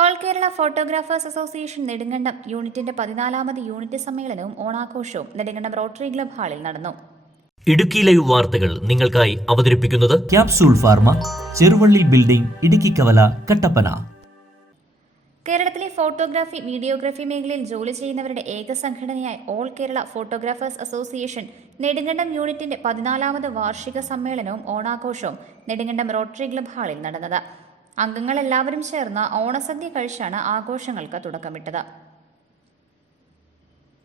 All Kerala photographers association Nedumkandam യൂണിറ്റിന്റെ 14ാമത് unit സമ്മേളനവും ഓണാഘോഷവും Nedumkandam rotary club ഹാളിൽ നടന്നു. ഇടുക്കി ലൈവ് വാർത്തകൾ നിങ്ങൾക്കായി അവതരിപ്പിക്കുന്നത് capsule pharma, Cheruvally building, Idukki കവല, കട്ടപ്പന. കേരളത്തിലെ ഫോട്ടോഗ്രാഫി, വീഡിയോഗ്രാഫി മേഖലയിൽ ജോലി ചെയ്യുന്നവരുടെ ഏക സംഘടനയായ all Kerala photographers association Nedumkandam യൂണിറ്റിന്റെ 14ാമത് വാർഷിക സമ്മേളനവും ഓണാഘോഷവും നെടുങ്കണ്ടം റോട്ടറി ക്ലബ് ഹാളിൽ നടന്നത്. അംഗങ്ങൾ എല്ലാവരും ചേർന്ന് ഓണസദ്യ കഴിച്ചാണ് ആഘോഷങ്ങൾക്ക് തുടക്കമിട്ടത്.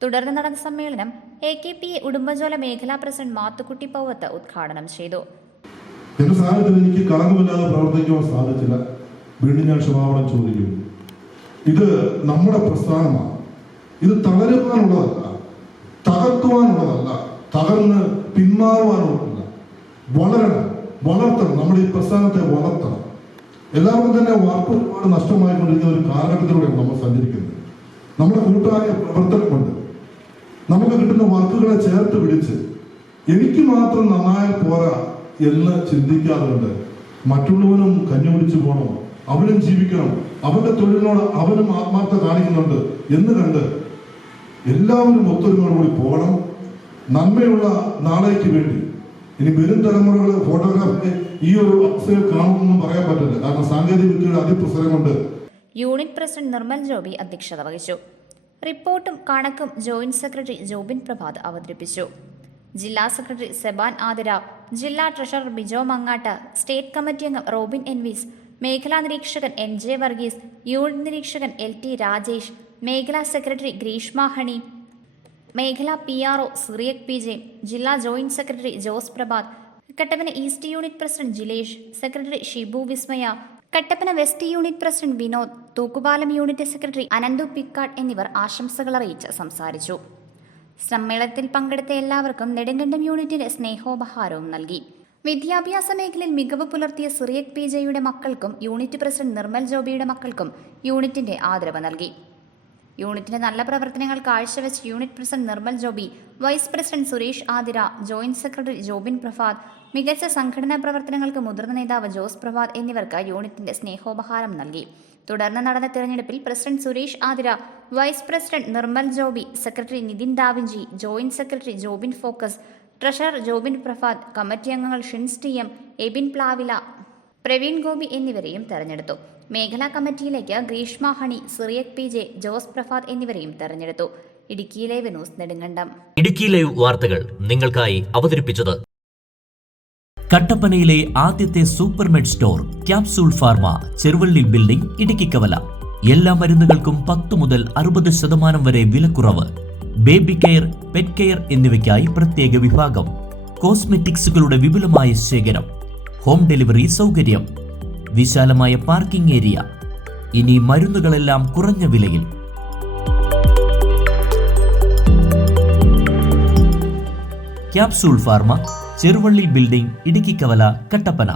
തുടർന്ന് നടന്ന സമ്മേളനം AKPA ഉടുമ്പൻചോല മേഖലാ പ്രസിഡന്റ് മാത്തുക്കുട്ടി പൗവത്ത് ഉദ്ഘാടനം ചെയ്തു. എന്റെ സാഹചര്യത്തിൽ എനിക്ക് കളങ്കമില്ലാതെ പ്രവർത്തിക്കുവാൻ സാധിച്ചില്ല. വീണ്ടും ഞാൻ ക്ഷമാപണം ചോദിക്കുന്നു. ഇത് നമ്മുടെ പ്രസ്ഥാനമാണ്. ഇത് തളരുവാനുള്ളതല്ല, തകർത്തുവാനുള്ളതല്ല, തകർന്ന് പിന്മാറുവാനുള്ളതല്ല. വളർത്തണം. നമ്മുടെ ഈ പ്രസ്ഥാനത്തെ വളർത്തണം. എല്ലാവർക്കും തന്നെ വർക്ക് ഒരുപാട് നഷ്ടമായിക്കൊണ്ടിരിക്കുന്ന ഒരു കാലഘട്ടത്തിലൂടെയാണ് നമ്മൾ സഞ്ചരിക്കുന്നത്. നമ്മുടെ കൂട്ടായ പ്രവർത്തനം കൊണ്ട് നമുക്ക് കിട്ടുന്ന വർക്കുകളെ ചേർത്ത് പിടിച്ച് എനിക്ക് മാത്രം നന്നായാൽ പോരാ എന്ന് ചിന്തിക്കാറുണ്ട്. മറ്റുള്ളവനും കഞ്ഞി കുടിച്ചു പോകണം, അവനും ജീവിക്കണം, അവന്റെ തൊഴിലിനോട് അവനും ആത്മാർത്ഥത കാണിക്കുന്നുണ്ട് എന്ന് കണ്ട് എല്ലാവരും ഒത്തൊരുമയോടുകൂടി പോകണം. നന്മയുള്ള നാളേക്ക് വേണ്ടി ഇനി വരും തലമുറകൾ ഫോട്ടോഗ്രാഫിയെ ഈ ഒരു അവസ്ഥയിൽ കാണുമെന്നും പറയാൻ പറ്റില്ല. കാരണം സാങ്കേതിക വിദ്യയുടെ അതിപ്രസരം കൊണ്ട്. യൂണിറ്റ് പ്രസിഡന്റ് നിർമ്മൽ ജോബി അധ്യക്ഷത വഹിച്ചു. റിപ്പോർട്ടും കണക്കും ജോയിന്റ് സെക്രട്ടറി ജോബിൻ പ്രഭാത് അവതരിപ്പിച്ചു. ജില്ലാ സെക്രട്ടറി സെബാൻ ആതിര, ജില്ലാ treasurer Bijo Mangattu, state committee അംഗം റോബിൻ എൻവീസ്, മേഖലാ നിരീക്ഷകൻ NJ വർഗീസ്, യൂണിറ്റ് നിരീക്ഷകൻ LT രാജേഷ്, മേഖലാ സെക്രട്ടറി ഗ്രീഷ്മ ഹണി, മേഖലാ PRO സിറിയക് PJ, ജില്ലാ joint secretary Jose Prabhath, Kattappana east unit president Jilesh, secretary Shibu Vismaya, Kattappana west unit president Vinod, Thookkupalam unit secretary Ananthu പിക്കാട് എന്നിവർ ആശംസകൾ അറിയിച്ച് സംസാരിച്ചു. സമ്മേളനത്തിൽ പങ്കെടുത്ത എല്ലാവർക്കും നെടുങ്കണ്ടം യൂണിറ്റിന്റെ സ്നേഹോപഹാരവും നൽകി. വിദ്യാഭ്യാസ മേഖലയിൽ മികവ് പുലർത്തിയ സിറിയക് PJയുടെ മക്കൾക്കും യൂണിറ്റ് പ്രസിഡന്റ് നിർമ്മൽ ജോബിയുടെ മക്കൾക്കും യൂണിറ്റിന്റെ ആദരവ് നൽകി. യൂണിറ്റിന്റെ നല്ല പ്രവർത്തനങ്ങൾ കാഴ്ചവെച്ച് unit president Nirmal Joby, vice president Suresh Athira, joint secretary Jobin Prabhath, മികച്ച സംഘടനാ പ്രവർത്തനങ്ങൾക്ക് മുതിർന്ന നേതാവ് ജോസ് പ്രഭാത് എന്നിവർക്ക് യൂണിറ്റിന്റെ സ്നേഹോപഹാരം നൽകി. തുടർന്ന് നടന്ന തിരഞ്ഞെടുപ്പിൽ president Suresh Athira, vice president Nirmal Joby, secretary Nithin Da Vinci, joint secretary Jobin Focus, treasurer Jobin Prabhath, committee അംഗങ്ങൾ ഷിൻസ് TM, എബിൻ പ്ലാവില, പ്രവീൺ ഗോപി എന്നിവരെയും തെരഞ്ഞെടുത്തു. മേഖലാ കമ്മിറ്റിയിലേക്ക് ഗ്രീഷ്മ ഹണി, സിറിയക് PJ, ജോസ് പ്രഭാത് എന്നിവരെയും തെരഞ്ഞെടുത്തു. Idukki live news Nedumkandam. Idukki live വാർത്തകൾ നിങ്ങൾക്കായി അവതരിപ്പിച്ചത് കട്ടപ്പനയിലെ ആദ്യത്തെ supermed store capsule pharma, Cheruvally building, Idukki കവല. എല്ലാ മരുന്നുകൾക്കും 10 മുതൽ 60% വരെ വിലക്കുറവ്. ബേബി കെയർ, പെറ്റ് കെയർ എന്നിവയ്ക്കായി പ്രത്യേക വിഭാഗം. കോസ്മെറ്റിക്സുകളുടെ വിപുലമായ ശേഖരം. ഹോം ഡെലിവറി സൗകര്യം. വിശാലമായ പാർക്കിംഗ് ഏരിയ. ഇനി മരുന്നുകളെല്ലാം കുറഞ്ഞ വിലയിൽ. Capsule pharma, Cheruvally building, Idukki കവല, കട്ടപ്പന.